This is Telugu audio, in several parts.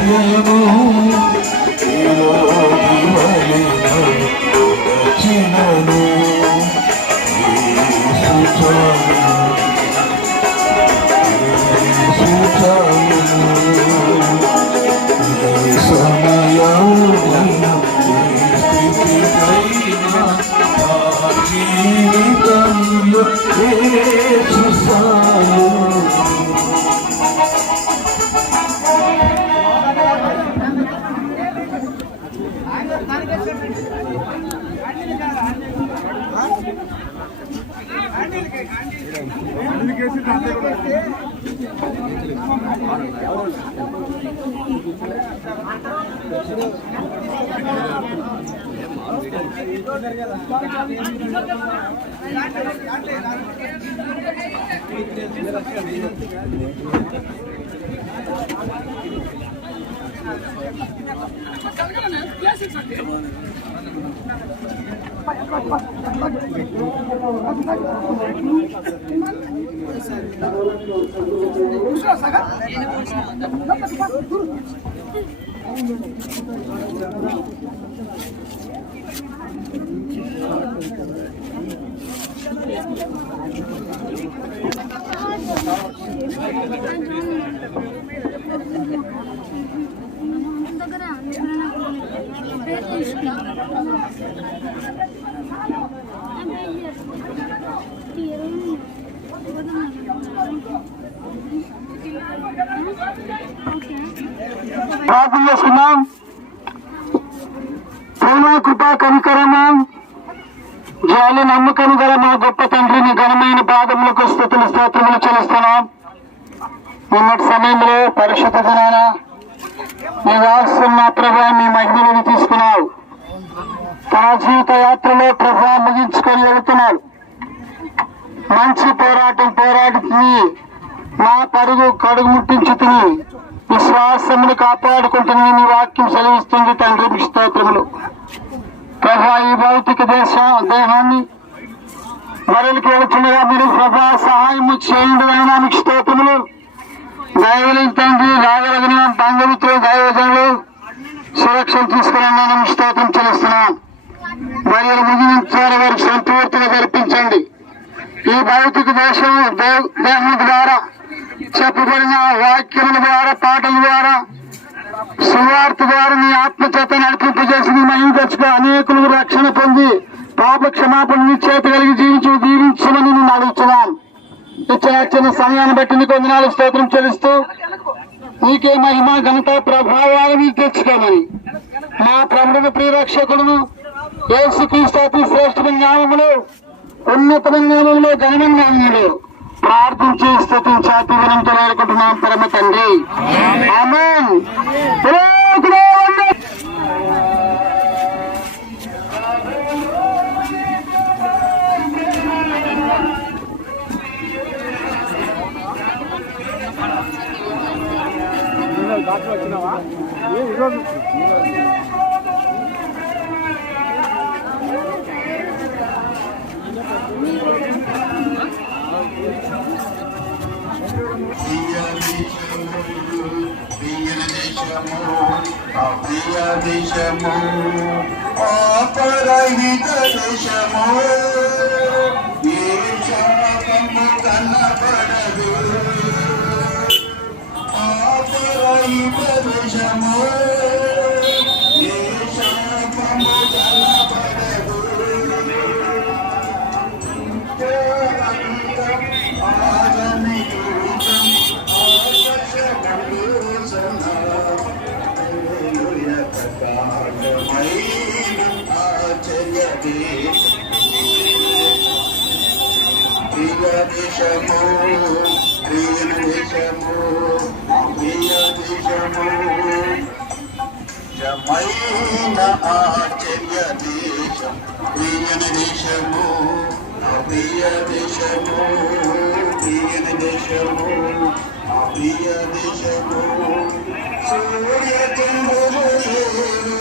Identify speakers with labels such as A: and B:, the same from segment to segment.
A: జయము చినను సమయం
B: జీవితం దగ్గర Thank you.
C: ప్రార్థన చేసుకున్నాం ప్రేమ కృప కనికరము. జాలి నమ్మకం గల మా గొప్ప తండ్రిని ఘనమైన పాదములకు స్థుతులు స్తోత్రములు చెల్లిస్తున్నాం. నిన్నటి సమయంలో పరిశుద్ధ దినాన నీ వాస్తున్న ప్రభా మీ మహిళలను తీసుకున్నావు. తన జీవిత యాత్రలో పరుగు కడుగు ముట్టించుతుంది విశ్వాసమును కాపాడుకుంటుంది నీ వాక్యం సెలవిస్తుంది తండ్రి మీ స్తోత్రములు. ప్రభా ఈ భౌతిక దేశ దేహాన్ని మరలికి వెళుతుండగా మీరు ప్రభా సహాయం చేయండి అయినా మీకు స్తోత్రములు. దైవలు తండ్రి రాగలిగిన బంధువులతో దైవజనులు సురక్షణ తీసుకురండి మీ స్తోత్రం మరియు ముగించారు వారికి సంపూర్తిగా జరిపించండి. ఈ భౌతిక దేశం దే- దేహం ద్వారా చెప్పబడిన వాక్యముల ద్వారా పాటల ద్వారా సువార్త ద్వారా నీ ఆత్మ చేత నడిపింపు చేసి నీ మహిళ తెచ్చుకో. అనేకులు రక్షణ పొంది పాప క్షమాపణ నీ చేత కలిగి జీవించి దీవించమని నేను అడుగుతున్నాను. ఇచ్చిన చిన్న సమయాన్ని బట్టి నీకు వందనాలు స్తోత్రం చెల్లిస్తూ నీకే మహిమ ఘనత ప్రభావాలు నీకు తెచ్చుకోమని. మా ప్రభుడు ప్రియరక్షకుడును యేసుక్రీస్తు శ్రేష్టమైన జ్ఞానములు ఉన్నతమైన నామములో ఘనమైన నామములు ప్రార్థించి స్థుతించి అతి వినంతో వేడుకుంటున్నాం పరమ తండ్రి ఆమేన్. పురోహితుడే వందనం.
D: ప్రియ దేశము అపరహిత దేశము ఏ శాపము కనబడదు అపరహిత దేశము ప్రియ దేశము ప్రియన దేశము ప్రియ దేశము సూర్య చంద్రులు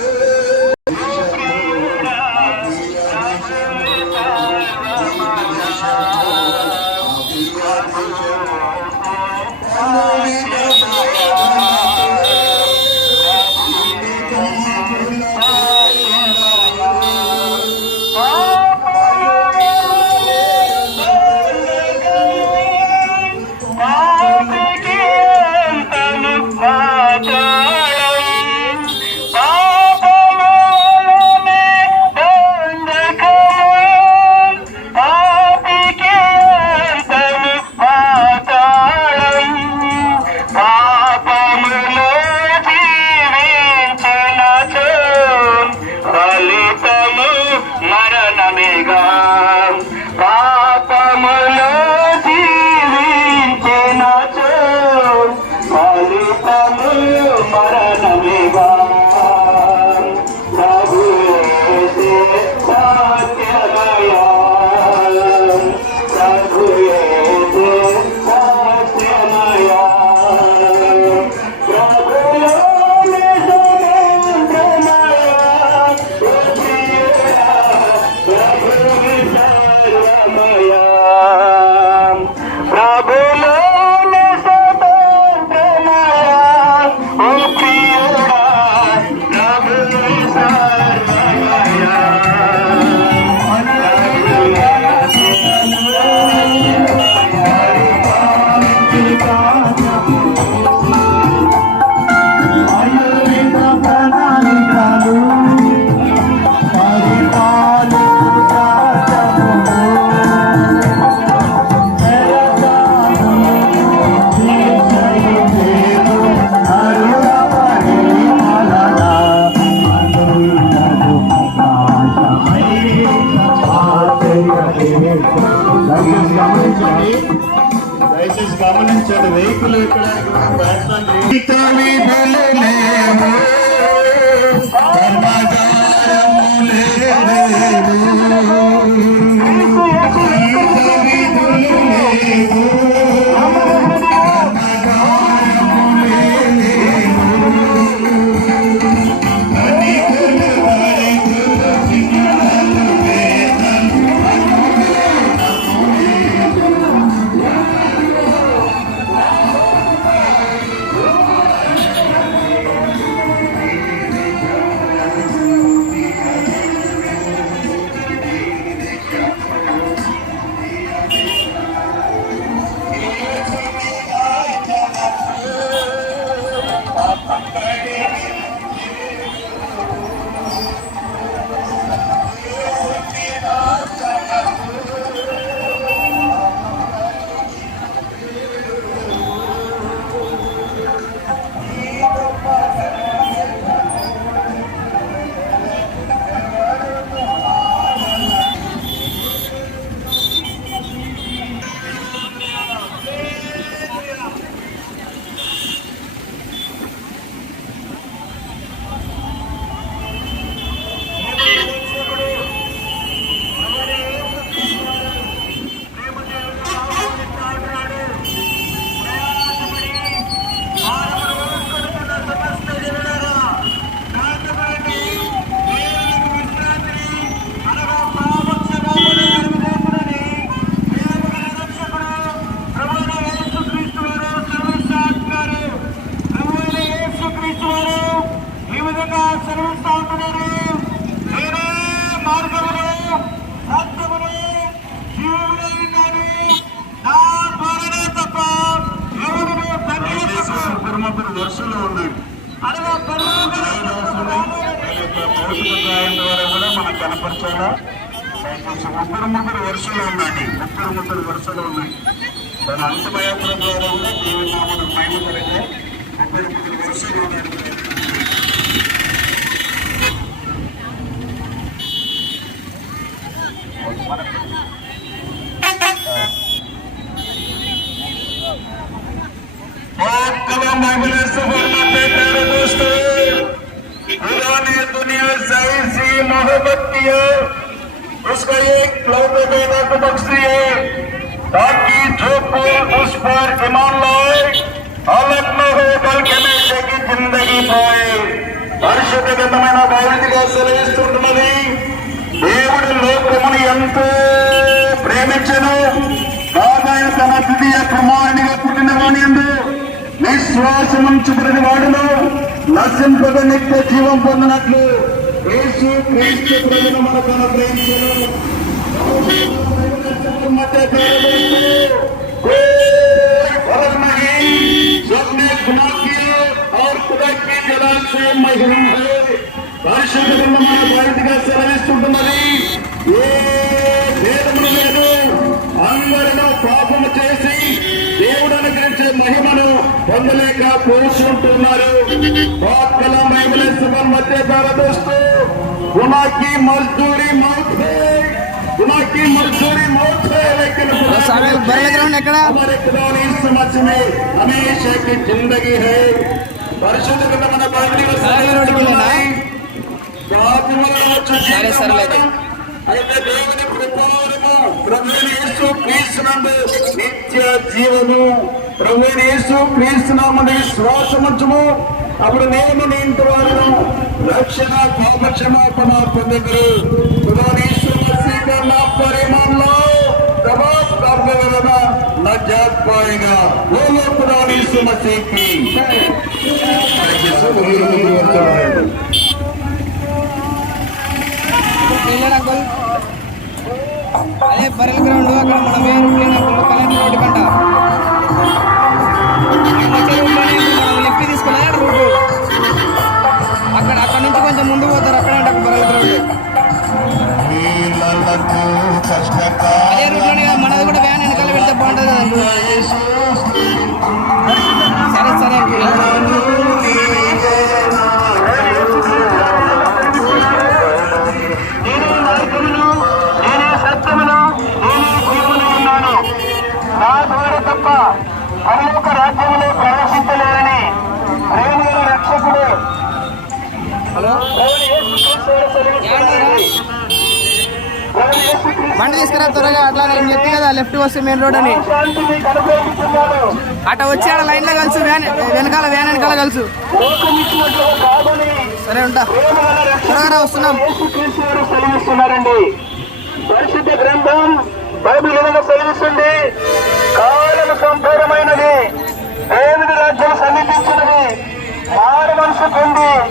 E: వరుసలో ఉన్నాయి మనం కనపరచాలా ముగ్గురు ముగ్గురు వరుసలో ఉందండి ముగ్గురు ముగ్గురు వరుసలో ఉన్నాయి తన అంతమయాత్ర ద్వారా కూడా దేవుని నామను మహిమ కలిగే ముగ్గురు ముగ్గురు వరుసలో
D: बेटा को बख्श दिए ताकि जो कोई उस पर ईमान लाए अलग न हो बल्कि हमेशा की जिंदगी पाए పరిశుద్ధమైన బయలుగా సెలవిస్తుంటున్నది దేవుడు లోకమును ఎంతో ప్రేమించను కాగాయ తన ద్వితీయ కుమారునిగా పుట్టిన వాణి ఎందు విశ్వాసముంచు ప్రతి వాడును నశింపద నిత్య జీవం పొందినట్లు యేసు క్రీస్తు ప్రభును మనకు అనుగ్రహించను మహిళ పరిశుద్ధ కుటుంబమైన వారిగా సెలవిస్తుంటున్నది ఏ భేదము లేదు అందరినూ పాపము చేసి దేవుడు అనుగ్రహించే మహిమను పొందలేక పోసుకుంటున్నారు పాపల మహిమలే శుభం మధ్య ప్రారంభిస్తూ గుణాకి మజ్దూరి మౌత్ है की मजदूरी मौत है लेकिन खुदा
F: స్వామి బర్రెల గ్రౌండ్ ఎక్కడ
D: हमारे खुदा ने इस समाज में हमेशा की जिंदगी है పరిశుద్ధ గ్రంథం మన బైబిల్లో
F: అలాగే రోడ్డుకి వెళ్ళానా?
D: పాపములను వచ్చి
F: సరే, సరేలే అయితే.
D: అయితే దేవుని కృపావరము ప్రభువైన యేసు క్రీస్తునందు నిత్య జీవము ప్రభువైన యేసు క్రీస్తునామని విశ్వాసముంచుము అప్పుడు నేను నీ ఇంటి వారిను రక్షణ పాప క్షమాపణ పొందగరు खुदाने यीशु కన్నా పరిమాణంలో జవాబ్ కార్యక్రమ నజాత్ పాయిగా ఓలో
F: పురాణి సుమసీకి అదే పరల్ గ్రౌండ్ అక్కడ మనం ఏరోప్లేన్ అక్కడ కలర్ రోడ్డు కంట లెఫ్ట్ తీసుకోలే అక్కడ అక్కడ నుంచి కొంచెం ముందు పోతారు? అదే రూట్లోనే కదా మనది కూడా వ్యాన్ వెనకాల పెడితే బాగుంటుంది కదా లెఫ్ట్ వస్తే మెయిన్ రోడ్ అని. అట వచ్చి ఆడ లైన్లో కలుసు వ్యాన్ వెనకాల వ్యాన్ వెనకాల కలుసు. సరే ఉంటా. త్వరగా వస్తున్నాం.
G: పరిశుద్ధ గ్రంథం బైబిల్ విధంగా సెలవిస్తుంది? సంపూర్ణమైనది. రాజ్యం సన్నిధించినది. మారు మనసు పొంది